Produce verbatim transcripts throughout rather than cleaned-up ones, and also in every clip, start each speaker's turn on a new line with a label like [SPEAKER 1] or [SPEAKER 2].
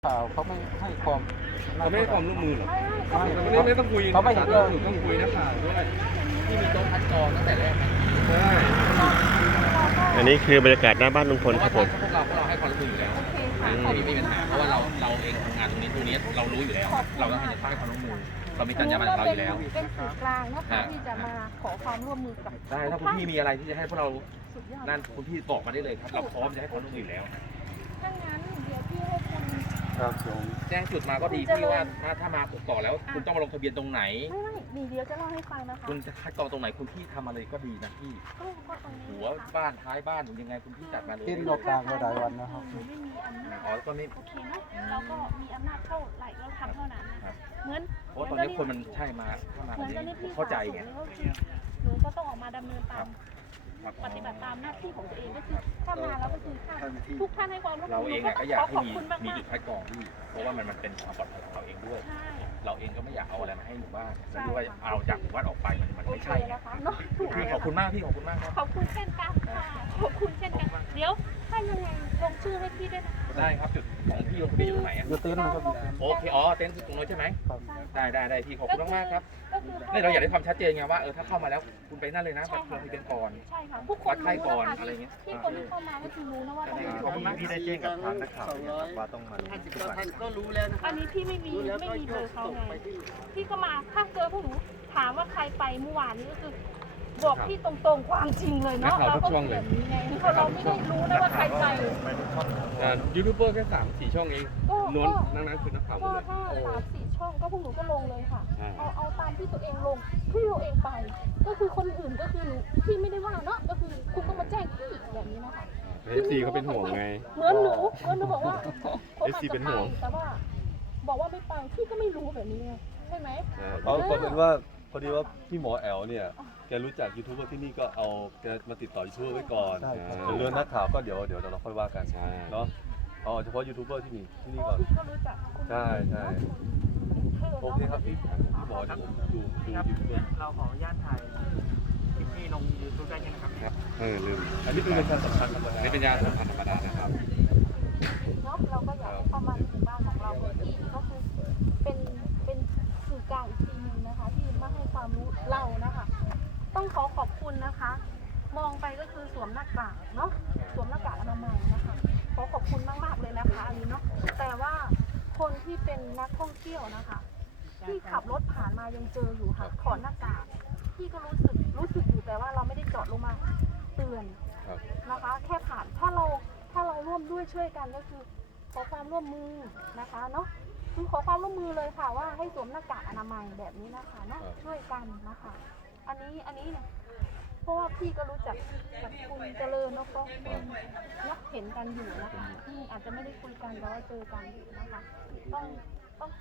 [SPEAKER 1] ข่าวเขาไม่ให้ความ
[SPEAKER 2] เขาไม่ให้ความร่วมมือหรอ
[SPEAKER 1] ไม่
[SPEAKER 2] ไม่ไม่ต้องคุย
[SPEAKER 1] เขาไม่เห็นด้วย
[SPEAKER 2] หนูต้องคุยนักข่าวด้วย
[SPEAKER 3] ที่มีโต๊ะคัดกรองตั้งแต่แรกนะ
[SPEAKER 2] ใช่
[SPEAKER 4] อันนี้คือบรรยากาศหน้าบ้านลุงพลครับผม
[SPEAKER 3] พวกเราพวกเราให้ความร่วมมืออยู่แล้วไม่มีปัญหาเพราะว่าเราเราเองทำงานตรงนี้ตรงนี้เรารู้อยู่แล้วเราต้องให้ความร่วมมือเรามีจรรยาบรรณเราอยู่แล้ว
[SPEAKER 5] เป็นสื่อกลางนะคะที่จะมาขอความร่วมมือกับ
[SPEAKER 3] ได้ถ้าคุณพี่มีอะไรที่จะให้พวกเรานั่นคุณพี่บอกมาได้เลยครับเราพร้อมจะให้ความร่วมมืออยู่แล้ว
[SPEAKER 5] ถ้างั้นเดี๋ยวพี่ให้คุณ
[SPEAKER 1] ครับผม
[SPEAKER 3] แจ้งจุดมาก็ดีพี่ว่าถ้ามาต่อแล้วคุณต้องมาลงทะเบียนตรงไหน
[SPEAKER 5] ไม่ไม่มีเดียวจะเล่าให้ฟังนะคะ
[SPEAKER 3] คุณจะคัดกรองตรงไหนคุณพี่ทำมาเลยก็ดีนะพี่หัวบ้านท้ายบ้านหรือยังไงคุณพี่จัดมาเลย
[SPEAKER 1] กินเรากลางมาหลายวันนะครับ
[SPEAKER 5] ไม่มีอำนาจ
[SPEAKER 3] อ๋อก็ไม่
[SPEAKER 5] โอเคเนาะเราก็มีอำนาจเท่าไหร่เราทำเท่านั้นเหมือน
[SPEAKER 3] เพราะตอนนี้คนมันใช่มาเข้ามาเข้าใจไง
[SPEAKER 5] หนูก็ต้องออกมาดำเนินตามปฏิบัติตามหน้าที่ของตัวเองก็คือถ้ามาแล้วก็คือทุกท่านให้ความร่วมมือ
[SPEAKER 3] เราเองก็อยากให้มีมีจุดคัดกรองที่เพราะว่ามันมันเป็นความปลอดภัยของเราเองด้วยเราเองก็ไม่อยากเอาอะไรมาให้หมู่บ้านแล้วด้วยเอาจากหมู่บ้านออกไปมันมันไม่ใช่คือขอบคุณมากพี่ขอบคุณมากครับ
[SPEAKER 5] ขอบคุณเช่นกันค่ะขอบคุณเช่นกันเดี๋ยวถ้ายังไงลงชื่อให้พี่ด้วยนะ
[SPEAKER 3] ได้ครับจุดของพี่ลงทะเบียนอยู่ตรงไหนอ่ะ
[SPEAKER 1] อยู่เต็นท์นะครับ
[SPEAKER 3] โอเคอ๋อเต็นท์ตรงนู้นใช่ไหมได้ได้ได้พี่ขอบคุณมากๆครับนี่เราอยากได้ความชัดเจนไงว่าเออถ้าเข้ามาแล้วคุณไปนั่นเลยนะแบบลงทะเบียนก่อน
[SPEAKER 5] ใช่ค่ะทุกคน
[SPEAKER 3] วัดไข้ก่อนอะไรเงี้ย
[SPEAKER 5] ที่คนที่เข้ามาก็คือรู้นะว่า
[SPEAKER 3] ขอบคุณมากที่ได้แจ้งกับทางนักข่าวว่าต้องมา
[SPEAKER 5] ท่านก็รู้แล้วนะอันนี้พี่ไม่มีไม่มีเบอร์เขาไงพี่ก็มาถ้าเจอพวกหนูถามว่าใครไปเมื่อวานนี้ก็คือบอกพี่ตรงๆความจริงเลยเนาะเราก็แบบนี้ไงเพราะเราไม่ได้รู้นะว่าใครไป
[SPEAKER 2] ยูทูบเบอร์แค่สามสี่ช่องเองล้วนนั่งนั้นคือนักข่าวหมดเลย
[SPEAKER 5] ถ้าสามสี่ช่องก็พวกหนูก็ลงเลยค่ะเอาเอาตามที่ตัวเองลงที่ตัวเองไปก็คือคนอื่นก็คือพี่ไม่ได้ว่าเนาะก็คือคุณก็มาแจ้งพี่แบบนี้นะคะ
[SPEAKER 2] เอฟซีเขาเป็นห่วงไง
[SPEAKER 5] เหมือนหนูเหมือนหนูบอกว่าเอฟซีเป็นห่วงแต่ว่าบอกว่าไม่ไปพี่ก็ไม่รู้แบบนี้ไงใช่ไหม
[SPEAKER 6] เขาเป็นว่าพอดีว่าพี่หมอแอลเนี่ยแกรู้จักยูทูบเบอร์ที่นี่ก็เอาแกมาติดต่อยูทูบเบอร์ไว้ก่อนเรื่องนักข่าวก็เดี๋ยวเดี๋ยวเราค่อยว่ากันเนาะเอาเฉพาะยูทูบเบอร์ที่นี่ที่นี่ก่อนใช่ใช่โอเคครับพี่พี่หมอดูดูดูยูทูบเบอร์
[SPEAKER 7] เราขออนุญาตถ่ายคลิปที่ลงยูทูบได้ใช่ไหมครับ
[SPEAKER 2] เออลืม
[SPEAKER 6] อันนี้เป็นการสำคัญธรรมดา
[SPEAKER 2] นี่เป็นยาสำคัญธรรมดานะครับ
[SPEAKER 5] เนาะเราก็อยากให้เข้ามาในหมู่บ้านของเราอีกก็คือเป็นเป็นสื่อกลางอีกทีนึงนะคะที่มาให้ความรู้เรานะคะต้องขอขอบคุณนะคะ มองไปก็คือสวมหน้ากากเนาะสวมหน้ากากอนามัยนะคะขอขอบคุณมากๆเลยนะคะอันนี้เนาะแต่ว่าคนที่เป็นนักท่องเที่ยวนะคะที่ขับรถผ่านมายังเจออยู่ค่ะถอดหน้ากากพี่ก็รู้สึกรู้สึกอยู่แต่ว่าเราไม่ได้จอดลงมาเตือนนะคะแค่ผ่านถ้าเราถ้าเราร่วมด้วยช่วยกันก็คือขอความร่วมมือนะคะเนาะคือขอความร่วมมือเลยค่ะว่าให้สวมหน้ากากอนามัยแบบนี้นะคะเนาะช่วยกันนะคะอันนี้อันนี้เนี่ยเพราะว่าพี่ก็รู้จักกับคุณเจริญเนาะก็นักเห็นกันอยู่นะคะที่อาจจะไม่ได้คุยกันแต่ว่าเจอกันอยู่นะคะต้องต้อง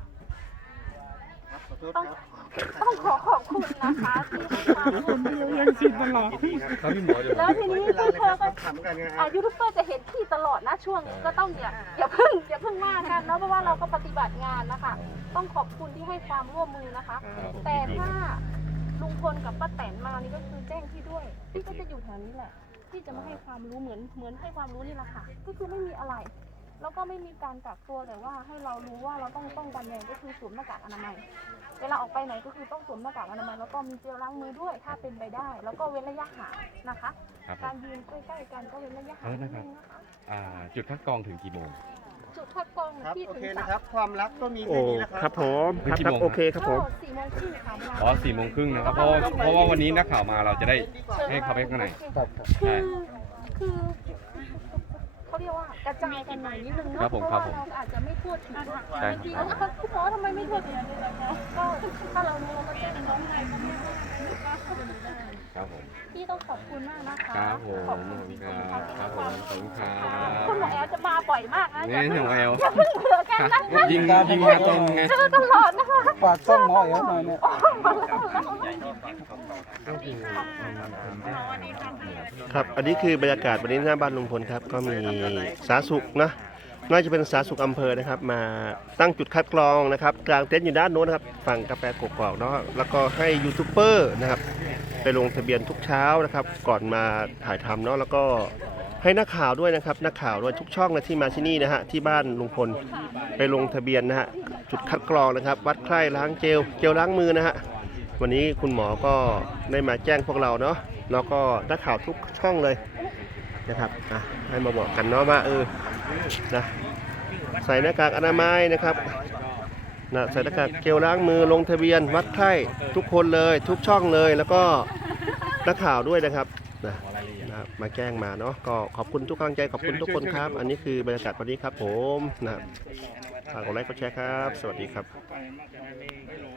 [SPEAKER 5] ต้องต้องขอขอบคุณนะคะที่ให้ความร่วมมือ
[SPEAKER 2] ยังชินตลอดครับพี่หมอ
[SPEAKER 5] แล้วทีนี้พี่เธอก็อายูทูบเบอร์จะเห็นพี่ตลอดนะช่วงนี้ก็ต้องอย่าอย่าเพิ่งอย่าเพิ่งว่ากันเนาะเพราะว่าเราก็ปฏิบัติงานนะคะต้องขอบคุณที่ให้ความร่วมมือนะคะแต่ถ้าลุงพลกับป้าแตนมานี่ก็คือแจ้งพี่ด้วยพี่ก็จะอยู่แถวนี้แหละพี่จะมาให้ความรู้เหมือนเหมือนให้ความรู้นี่แหละค่ะก็คือไม่มีอะไรแล้วก็ไม่มีการกักตัวแต่ว่าให้เรารู้ว่าเราต้องป้องกันยังไงก็คือสวมหน้ากากอนามัยเวลาออกไปไหนก็คือต้องสวมหน้ากากอนามัยแล้วก็มีเจลล้างมือด้วยถ้าเป็นไปได้แล้วก็เว้นระยะห่างนะคะการยืนใกล้ๆกันก็เว้นระยะห่างนะคะ
[SPEAKER 2] จุดคัดกรองถึงกี่โมง
[SPEAKER 5] จุดคัดกรองที่ถึง
[SPEAKER 7] นะครับความรักก็มีแค่นี้นะครับ
[SPEAKER 4] ครับผมครับโอเคครับผม
[SPEAKER 5] สี่โมงครึ่งค่ะ
[SPEAKER 2] อ๋อสี่โมงครึ่งนะครับเพราะเพราะว่าวันนี้นักข่าวมาเราจะได้ให้เขาไปข้างใน
[SPEAKER 5] คือคือเขาเรียกว่ากระจายกันหน่อยนิดนึงเนาะเพราะว่าเราอาจจะไม่ทั่วถึงบางทีคุณหมอทำไมไม่ทั่วถึงก็ถ้าเรารู้เราก็แจ้งน้องในก็ไม่ว่า
[SPEAKER 2] ครับผม
[SPEAKER 5] พี่ต้องขอบคุณมากนะคะ
[SPEAKER 2] ครับผม
[SPEAKER 5] ขอบคุณจริงๆค่ะที่ให้ความรู้
[SPEAKER 2] คุ
[SPEAKER 5] ณหมอแอลจะมาบ่อยมากนะ
[SPEAKER 2] นี่หมอแอล
[SPEAKER 5] อย่าเพิ่งเบื่อกันนะ
[SPEAKER 2] ยิงยิงมาตรงไง
[SPEAKER 5] เจอตลอดนะคะ
[SPEAKER 1] ฝากช่องหมอแอลหน่อยเนี่ย
[SPEAKER 4] ครับอันนี้คือบรรยากาศวันนี้หน้าบ้านลุงพลครับก็มีสาธารณสุขนะน่าจะเป็นสาธารณสุขอำเภอนะครับมาตั้งจุดคัดกรองนะครับกลางเต็นท์อยู่ด้านโน้นนะครับฝั่งกาแฟกกอกเนาะแล้วก็ให้ยูทูบเบอร์นะครับไปลงทะเบียนทุกเช้านะครับก่อนมาถ่ายทำเนาะแล้วก็ให้นักข่าวด้วยนะครับนักข่าวด้วยทุกช่องนะที่มาที่นี่นะฮะที่บ้านลุงพลไปลงทะเบียนนะฮะจุดคัดกรองนะครับวัดไข้ล้างเจลเจลล้างมือนะฮะวันนี้คุณหมอก็ได้มาแจ้งพวกเราเนาะแล้วก็นักข่าวทุกช่องเลยนะครับอ่ะให้มาบอกกันเนาะว่าเออนะใส่หน้ากากอนามัยนะครับนะใส่หน้ากากเจลล้างมือลงทะเบียนวัดไข้ทุกคนเลยทุกช่องเลยแล้วก็นักข่าวด้วยนะครับนะนะครับมาแจ้งมาเนาะก็ขอบคุณทุกกำลังใจขอบคุณทุกคนครับ อันนี้คือบรรยากาศวันนี้ครับผมนะครับฝากกดไลค์กดแชร์ครับ สวัสดีครับ
[SPEAKER 2] เข้าไปมากจะได้ไม่ไม่ลง